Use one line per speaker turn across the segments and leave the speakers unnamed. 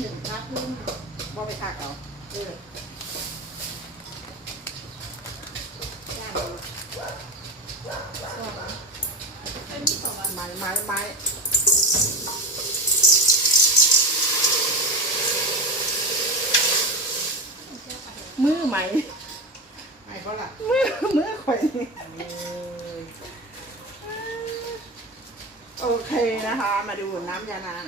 หนึ่งพักขึ้น
บ่ไปทากเอา
เออย่างสอง
ไม้ไม้ไม้มือไหม
ไอ้เขาล่ะ
มือมือข่อยนี่โอเคนะคะ มาดูน้ำยานาง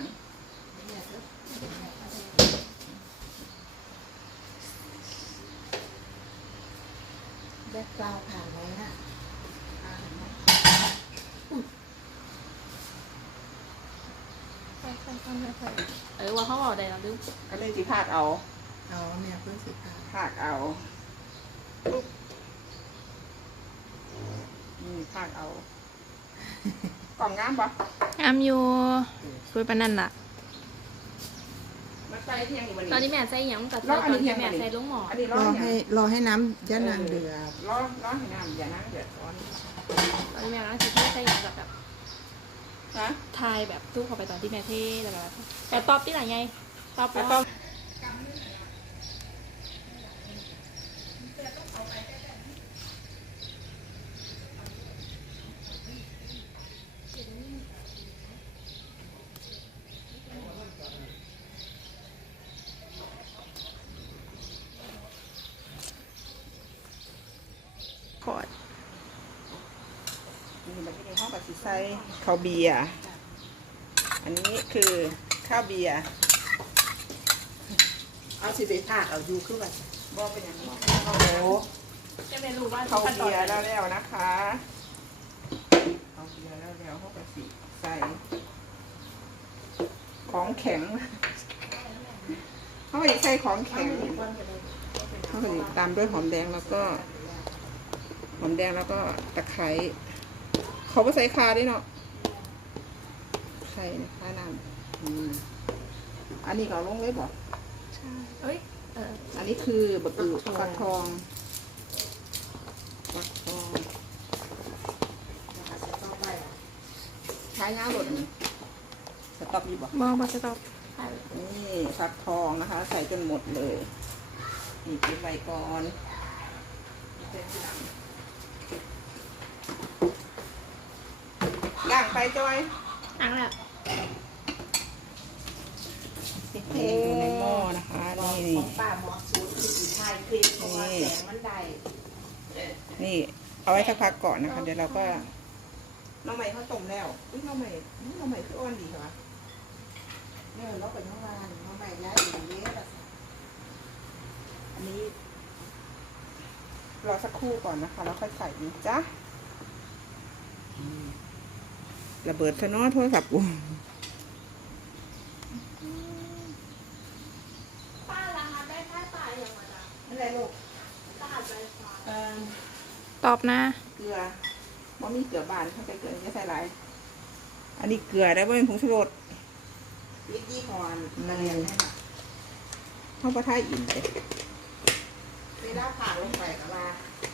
แบ็คกราวด์ผ่านไหมนะ
เออว่าเขาบอกได้แล้วลืม
ก็เลยจีพากเอา
เอาเนี่ยเพิ่งสิผ่าน
พากเอาปุ๊บนี่พากเอา กล่องงามปะ
อามอยู่คุยปานนั่นล่ะ
มัน ใส่เที่ยงอยู่วัน
ตอน
นี้
นี้แม่ใส่หยังกับ
แล้ว
ต
อัน
อน
นี้
ที่
ยังไง
แม่ใส่ลงหมอ
อันนี้ร้
ร
อ
อน
ไง
ให้รอให้น้ำย่านางเดือด
ร้อนร้อนให้น้ำอย่านั่งเดือดร้อน
ตอนนี้แม่ก็คิดว่าใส่หยังกับแบบ
นะ
ทายแบบตู้เข้าไปตอนที่แม่เท่แล้วแบบแต่ตอบที่ไหนไงตอบ
แล้ว
ว่า
ต้อง
ขอด
นี่มันจะมีห้องกับสีไซข้าวเบียร์อันนี้คือข้าวเบียร์
เอาสิไปผากเอาอยู่คือว่า
บอกเป็นอย่างนี้โอ้โห
จะไม่รู้ว่า
ข้าว
ขั้นตอน
เบียร์
ไหน
แล้วแล้วนะคะข้าวเบียร์แล้วแล้วห้องกับสีใส่ของแข็งเขาไปใส่ของแข็งเขาก็ตามด้วยหอมแดงแล้วก็ห อมแดงแล้วก็ตะไคร้เขาไปใส่คาด้วยเนาะไข่นะคะน้ำอืมอันนี้ก็เอาลงเลยบอก
ใช่เอ้ยเออ
อันนี้คือบะกุฟักทองฟักทองใช้งาหลดนี่สต๊อกอยู่บอก
มองมาสต็อป
นี่ฟักทองนะคะ ใส่จนหมดเลยนี่เก็บไว้ก่อนย่าง ไปจอย
อังแหละ
เทในหม้อนะคะ
ข
นี่
องป้าหมอศูนย์คือสีไทยคลิปเพราะว่าแสงมันได้
นี่ เอาไว้สักพักก่อนนะคะ เดี๋ยวเราก็น้องใหม่เขาต้มแล้วอุ้ยน้องใหม่น้องใหม่คืออ่อนดีค่ะ
เนี่ยเราไปน้องวานน้องใหม่ย้ายอยู่เยอะ
อันนี้รอสักครู่ก่อนนะคะ แล้วค่อยใส่นะจ๊ะอืม ระเบิดซะเนาะโทรศัพท์กู
ป้ารหัสได้ค่าตายอย่างไร
อะไรลูก
รหัสไฟฟ้า
เอ่อ
ตอบนะ
เกลือว่ามีเกลือบานถ้าใส่เกลือจะใส่หลายอันนี้เกลือได้ว่าเป็นผงชูรส
วิธีหอนอะไรอย่างนี้
เข้าปลาท่าอิ่มเลย
เวลาผ่าลงไปกับว่าปิด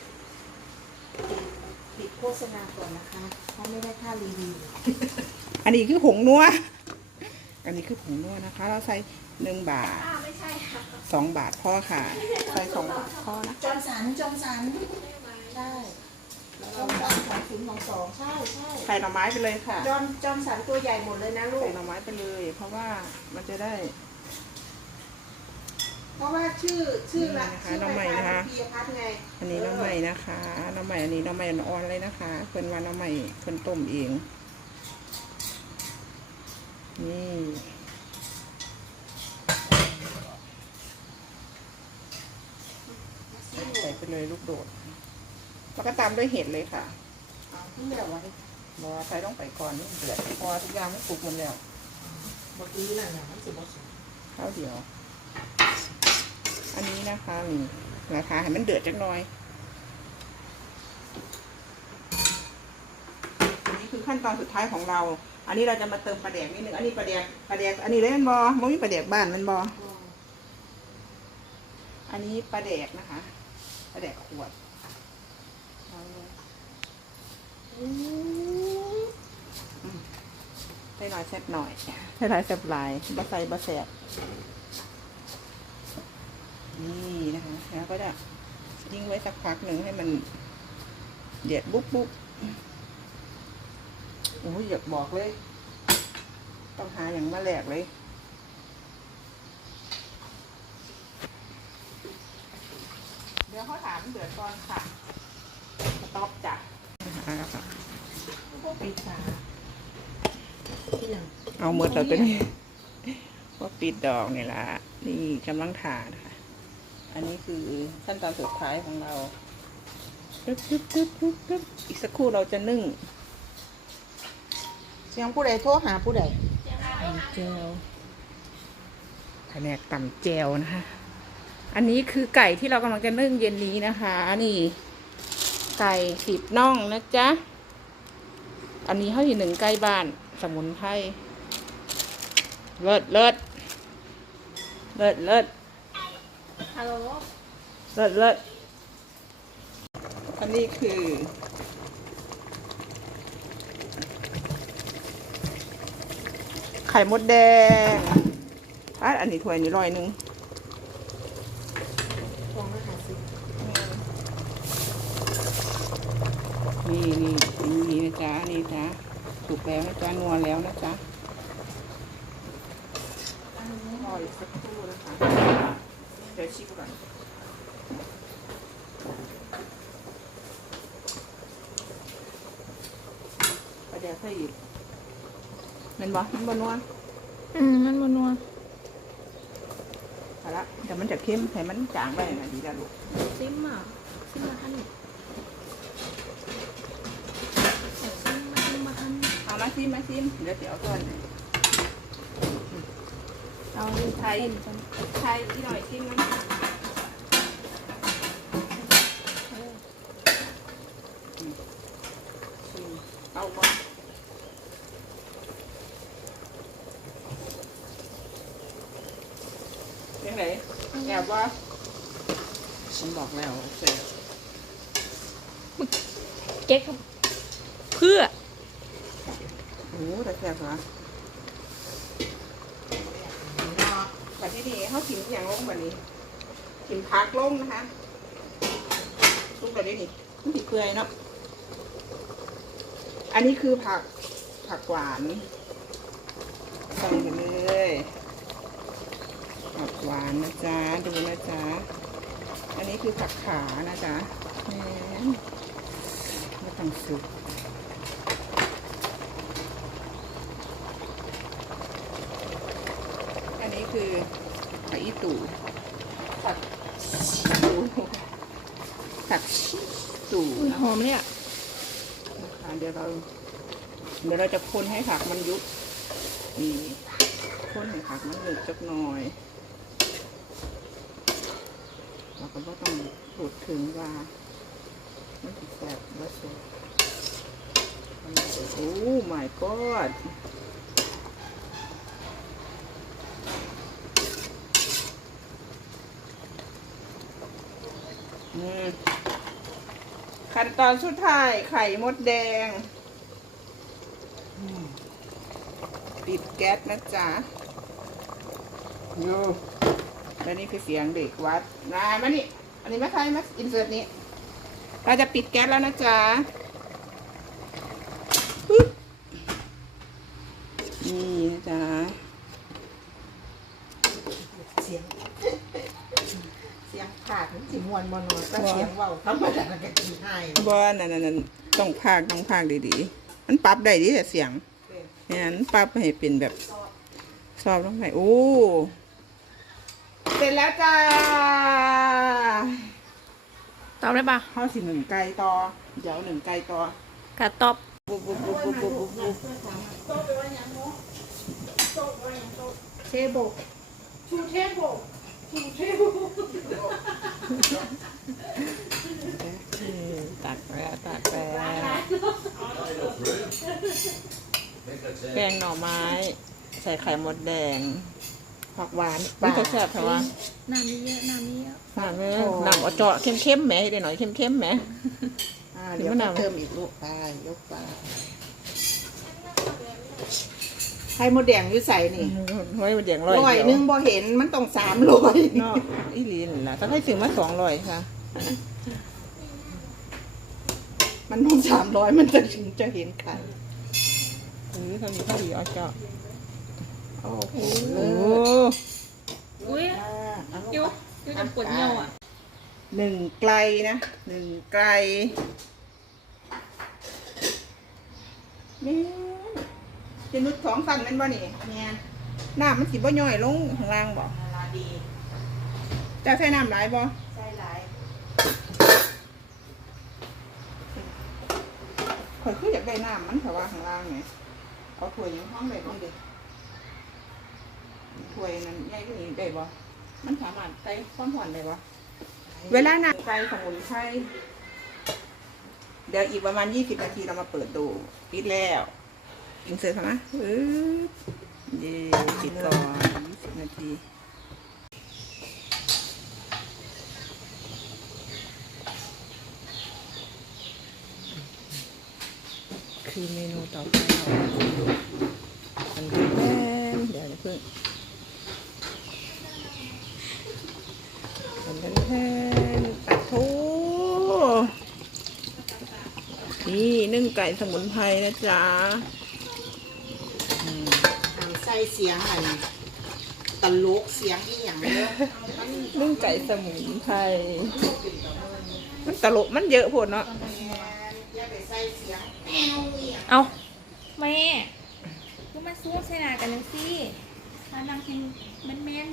โฆ ษณาก่อนนะคะเพราะไม่ได้ค่ารีวิว
อันนี้คือผงนัว อันนี้คือผงนัวนะคะ เราใส่หนึ่งบาท
อ่าไม่ใช่ค่ะ
สองบาทพ่อค่ะ ใส่สองบาทพ่อนะ
จอมสันจอมสันใช่จอมสันของศูนย์ของสองใช่ใช่
ใส่หน่อไม้ไปเลยค่ะ
จอมจอมสันตัวใหญ่หมดเลยนะลู
ใส่
ก
หน่อไม้ไปเลย เพราะว่ามันจะได้
เพ ราะว่าชื่อชื่อละ
นี่นะคะ
ชื่อ
น้องใหม่
ราย
นะ
การ
คะ
พียพัฒน์ไง
อันนี้น้องใหม่นะคะน้องใหม่อันนี้น้องใหม่อ่อนๆเลยนะคะเพิ่นว่าน้องใหม่เพิ่นต้มเองนี่ใส่ไปเลยลูกโดดแล้วก็ตามด้วยเห็ดเลยค่ะ
เอาที่เหลือไว้
รอใส่ต้องไปก่อนนี่เดือดพอทุกอย่างมันสุกหมดแล้ว
เมื่อกี้นั่นน่ะมันสิบ่สุก
ข้าวเดียว อันนี้นะคะนี่ราคาให้มันเดือดจักหน่อย อันนี้คือขั้นตอนสุดท้ายของเรา อันนี้เราจะมาเติมปลาแดกนิดนึง อันนี้ปลาแดกปลาแดก อันนี้เลยแมันบอมันมีปลาแดกบ้านแมันบออันนี้ปลาแดกนะคะ ปลาแดกขวดเอาเลยอืมใส่หน่อยแซ่บหน่อยใส่หลายแซ่บหลายบะใส่บะแซ่บ นี่นะคะแล้วก็จะทิ้งไว้สักพักหนึ่งให้มันเดือดบุ๊บบุ๊บโอ้ยอยากบอกเลย ต้องหาอย่างมาแหลกเลยเดี๋ยวเขาถามเดือดก่อนค่ะสต๊อปจ้ะอ่าค่ะ
พวกปิดฝาที่หลัง
เอาหมดเราตัวนี้ว่าปิดดอกนี่ละนี่กำลังถานะคะ อันนี้คือขั้นตอนสุดท้ายของเราปึ๊บปึ๊บปึ๊บปึ๊บปึ๊บอีกสักครู่เราจะนึ่ง
เสียงผู้ใดโทรหาผู้ใด
เจล
แผนกต่ำแจวนะคะ อันนี้คือไก่ที่เรากำลังจะนึ่งเย็นนี้นะคะ นี่ ไก่สิบน่องนะจ๊ะ อันนี้เขาอยู่หนึ่งใกล้บ้าน สมุนไพรเลิศเลิศเลิศเลิศ
ฮัลโหล
เลิศเลิศอันนี้คือ ไข่มดแดงอันนี้ถ้วยนี้ร้อยหนึ่ง
ฟองละห้าสิบ
นี่นี่นี่นะจ๊ะ นี่จ๊ะสุกแล้วนะจ๊ะ นัวแล้วนะจ๊ะรออีกสักครู่นะคะ เดี๋ยวชิมก่อนประเดี๋ยวใส่อีกแมันบ่มันบ่นัว
อืมมันบนัว
เอาละเดี๋ยวมันจะเข้มให้มันจางไปนะดีแล้วลูก
ซิมอะซิมมาทันแอบซิมมาซิมมาทัน
เอามาซิมมาซิมเดี๋ยวเดี๋ยวก่อน
เอาดูไทย
ไทยอีกหน่อยซิมมันเอาก่อยังไงแอบว่าฉันบอกแล้วเสร็จ
เก๊กเพื่อ
โอ้แต่แซ่บเหรอ แบบที่นี่เขาถิ่มอย่างลงแบบนี้ถิ่มพักลงนะคะลุกแบบนี้นี่มันติเปื่อยเนาะอันนี้คือผักผักหวานใส่ไปเลยผักหวานนะจ๊ะดูนะจ๊ะอันนี้คือผักขานะจ๊ะแหมไม่ต้องสุกอันนี้คือผักอี ตู่ผักชีตู่ผักชีตู่
อุ้ย
นะ
หอมเนี่ย
คะเดี๋ยวเรา เดี๋ยวเราจะคนให้ผักมันยุบนี่คนให้ผักมันยุบจักหน่อยเราก็บ่ต้องพูดถึงว่ามันติดแบบว่าสวยโอ้ my god ขั้นตอนสุดท้าย ไข่มดแดงอืมปิดแก๊สนะจ๊ะอยู่แล้วนี่คือเสียงเด็กวัดมามานี่ อันนี้ไม่ใช่มาอินเสิร์ตนี้ เราจะปิดแก๊สแล้วนะจ๊ะปึ๊บนี่นะจ๊ะ
เสียงเสียงผากมันสิมวนมวนก็เสียงเว้าธรรมดาก็สิให้
บ่นั่นนั่นนั่นต้องพากต้องพากดีๆ มันปรับได้ดีแต่เสียงเนี่ยมันปรับให้เป็นแบบซอบลงไปโอ้ เสร็จแล้วจ้า
ตอบได้ปะ
เข้าสิหนึ่งไก่ต่อ เดี๋ยวหนึ่งไก่ต่อก
ระตอบ
บุบบุบบุบบุบบุบบุบบุบ
เทโบชูเทโบชูเทโบ
ตักแล้วตักแล้วแกงหน่อไม้ ใส่ไข่มดแดงผักหวานนี่ก็แซ่บแต่ว่า
น้ำนี่เยอะน้ำนี่เยอะ
น้ำเนี่ยน้ำเอาเจาะเข้มๆแหมเดี๋ยวหน่อยเข้มๆแหม
อ่าเดี๋ยว
มะนาว
เติมอีกลูกไปยกไป ไข่มดแดงอยู่ใส่นี่
ห้อยมันเดียงร้อย
ร้อย
เดียว
หนึงบ่เห็นมันต้องสามร้อย
เนาะอีหลีนนล่ะถ้าให้ซื้อมาสองร้อยค่ะ
มันต้องสามร้อยมันจะถึงจะเห็นไข่
หรือทำนี้พอดีเอาเจาะ
โอ้โห
โอ้
อุ้ย
อ่าเอาลง
ยู
ไป
ยูจะปวดเงียวอะ
หนึ่งไกลนะหนึ่งไกลนี่ จะนุดสองสั้นแม่นบ่นี่
เนี่ย
น้ำมันสิบ่ย่อยลงข้างล่างบ่
นาราดี
จะใส่น้ำหลายบ่
ใส่หลาย
ข่อยคืออยากได้น้ำมันแต่ว่าข้างล่างไงเอาถ้วยอยังห้องได้บ่เด็ถ้วยนั้นใหญ่กว่านี้ได้บ่มันสามารถใส่ความหวานได้บ่เวลาน้ำใส่สมุนไพรเดี๋ยวอีกประมาณยี่สิบนาทีเรามาเปิดดูปิดแล้ว อินเสิร์ตนะปึ๊บเย่ปิดก่อนยี่สิบนาทีคือเมนูต่อไปอันนี้แป้งเดี๋ยวอย่าเพิ่อันนั้นแป้งตัดทูนี่นึ่งไก่สมุนไพรนะจ๊ะ
ส่เสียงอันตลกเสียงอีหยังเด้อ
นึ่งไก่สมุนไพรมันตลกมันเยอะโพดเนาะ
อย่าไปใส่เสียงแอวอีหยัง
เอาแม่ก็มาสู้ใส่หนากันเลยสิมานางกินแม่นแม่น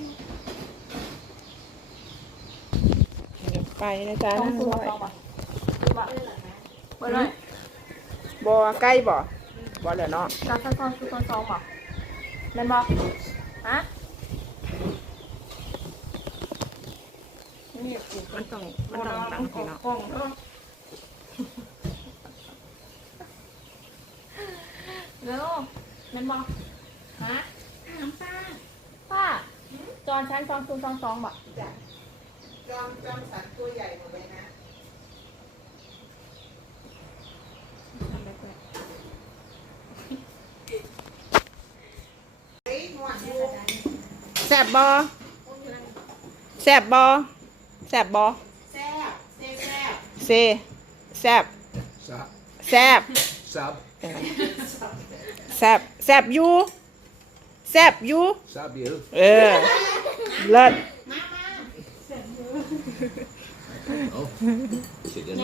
เดี๋ยวไปนะจ๊ะ
ต้อง
นั่ง
สู้
ร้อย
ต้องป่ะป่ะเปิดเลย
บ่ใกล้บ่บ่เหลือเนาะ
ตาซ้อนๆสู้ซ้อนๆป่ะแม่นป่ะฮะ
นี่มันต้องมันต้องตั้งสิเนาะ
ของเนาะ
เร็วแม่นป่ะฮะถามป้าป้าจอนชั้นสองศูนย์สองสองป่ะ
จ้ะจอมจอมสันตัวใหญ่หมดเลยนะเฮ้ยหวานอยู่
แซ่บบ่แซ่บบ่แซ่บบ่
แซ่บแซ่บแซ่บ
เซแซ่บ
Sab.
แซ่บ
Sab.
แซ่บแซ่บอยู่แซ่บอยู่
Sab you.
เออเลิศ
มามา
Oh. Chicken.